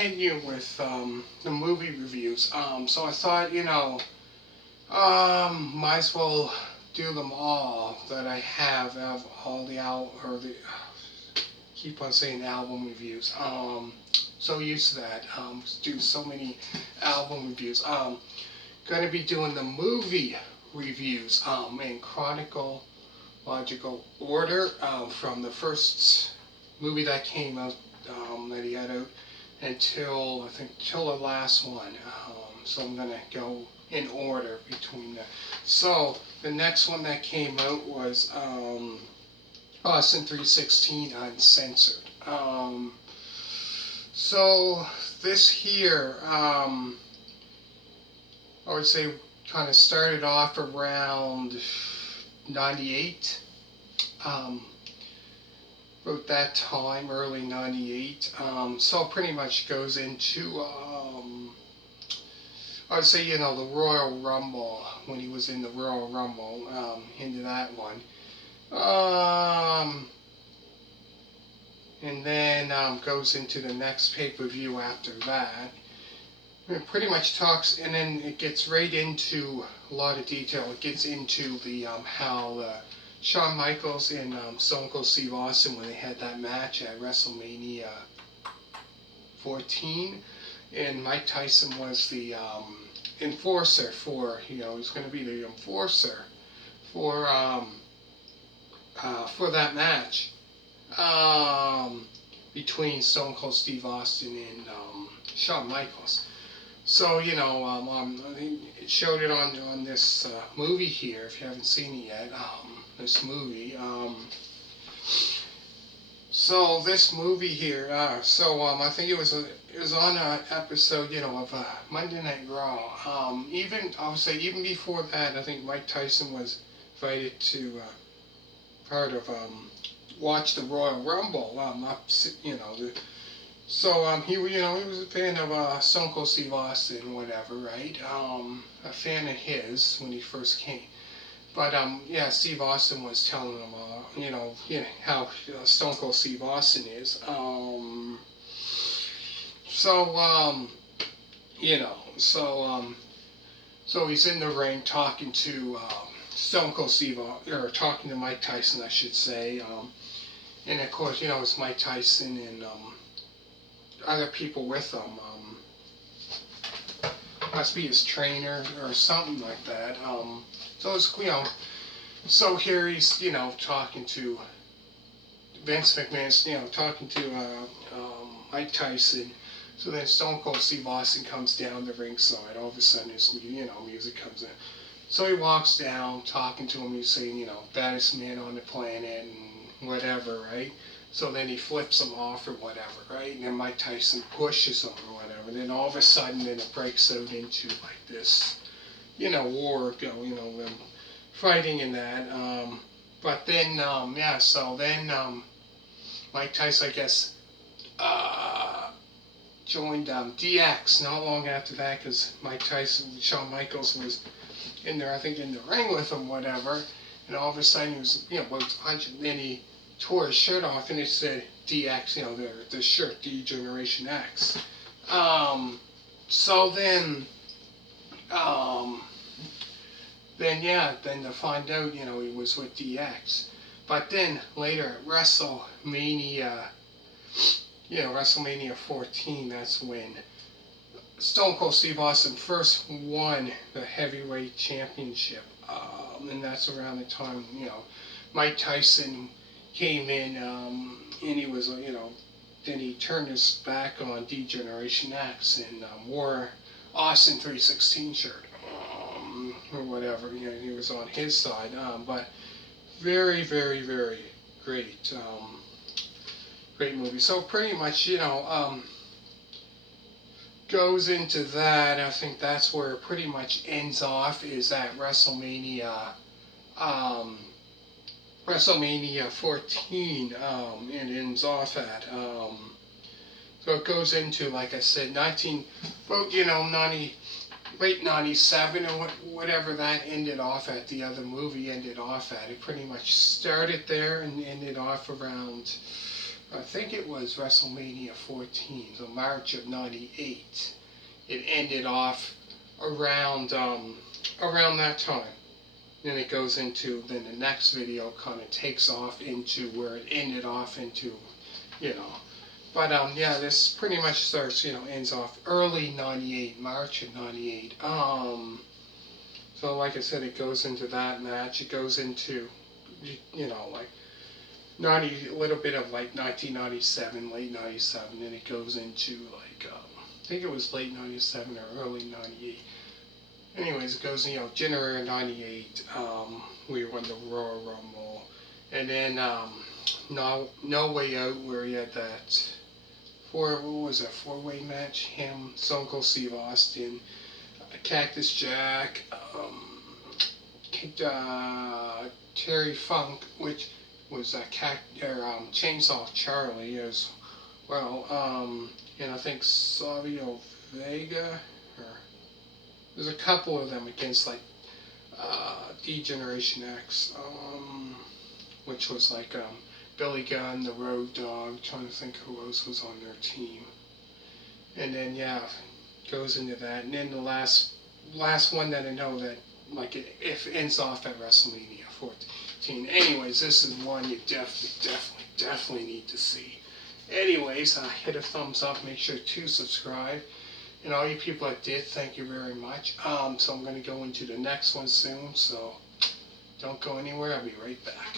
continue with the movie reviews. So I thought, might as well do them all that I have of all the keep on saying album reviews. So used to that. Do so many album reviews. Going to be doing the movie reviews in chronological order from the first movie that came out that he had out until till the last one. So I'm gonna go in order between that. So the next one that came out was Austin 316 Uncensored. So this here, I would say, kind of started off around 98. About that time, early 98. So pretty much goes into, I would say, the Royal Rumble, when he was in the Royal Rumble, into that one. And then goes into the next pay-per-view after that. It pretty much talks, and then it gets right into a lot of detail. It gets into the how Shawn Michaels and Stone Cold Steve Austin, when they had that match at WrestleMania 14, and Mike Tyson was the enforcer for, he's going to be the enforcer for that match between Stone Cold Steve Austin and Shawn Michaels. So, it showed it on this movie here, if you haven't seen it yet, this movie. So this movie here, I think it was on an episode, of Monday Night Raw. I would say even before that, I think Mike Tyson was invited to part of watch the Royal Rumble. He was a fan of Stone Cold Steve Austin, whatever, right? A fan of his when he first came. But Steve Austin was telling him, how Stone Cold Steve Austin is. So he's in the ring talking to Stone Cold Steve, or talking to Mike Tyson, I should say. And of course, it's Mike Tyson and other people with him. Must be his trainer or something like that. So it's, so here he's, talking to Vince McMahon's, talking to Mike Tyson. So then Stone Cold Steve Austin comes down the ringside. All of a sudden, his, music comes in. So he walks down, talking to him. He's saying, baddest man on the planet and whatever, right? So then he flips him off or whatever, right? And then Mike Tyson pushes him or whatever. And then all of a sudden, then it breaks out into like this, war, them fighting in that. But then, so then Mike Tyson, I guess, joined DX not long after that, because Mike Tyson, Shawn Michaels was in there, I think, in the ring with him, whatever. And all of a sudden, he was, punching. Then he tore his shirt off and it said DX, the shirt, D Generation X. So then to find out, he was with DX. But then later at WrestleMania, WrestleMania 14, that's when Stone Cold Steve Austin first won the heavyweight championship. And that's around the time, Mike Tyson came in, and he was, then he turned his back on D Generation X and wore Austin 316 shirt, or whatever. He was on his side. But very, very, very great, great movie. So pretty much, goes into that. I think that's where it pretty much ends off, is at WrestleMania. WrestleMania 14, and ends off at, so it goes into, like I said, 90, late 97 or whatever that ended off at, the other movie ended off at. It pretty much started there and ended off around I think it was WrestleMania 14, so March of '98. It ended off around around that time. Then it goes into, then the next video kind of takes off into where it ended off into, you know. But yeah, this pretty much starts, ends off early '98, March of '98. So like I said, it goes into that match. It goes into, like 90, a little bit of like 1997, late '97, and it goes into like I think it was late '97 or early '98. Anyways, it goes, January '98. We won the Royal Rumble, and then No Way Out, where you had that four-way match? Him, Stone Cold Steve Austin, Cactus Jack, Terry Funk, which was Chainsaw Charlie as well, and I think Savio Vega, or there's a couple of them against like D-Generation X, which was like Billy Gunn, the Road Dogg, trying to think who else was on their team. And then yeah, goes into that, and then the last one that I know that like it ends off at WrestleMania 14. Anyways, this is one you definitely need to see. Anyways, hit a thumbs up, make sure to subscribe. And all you people that did, thank you very much. So I'm going to go into the next one soon, so don't go anywhere. I'll be right back.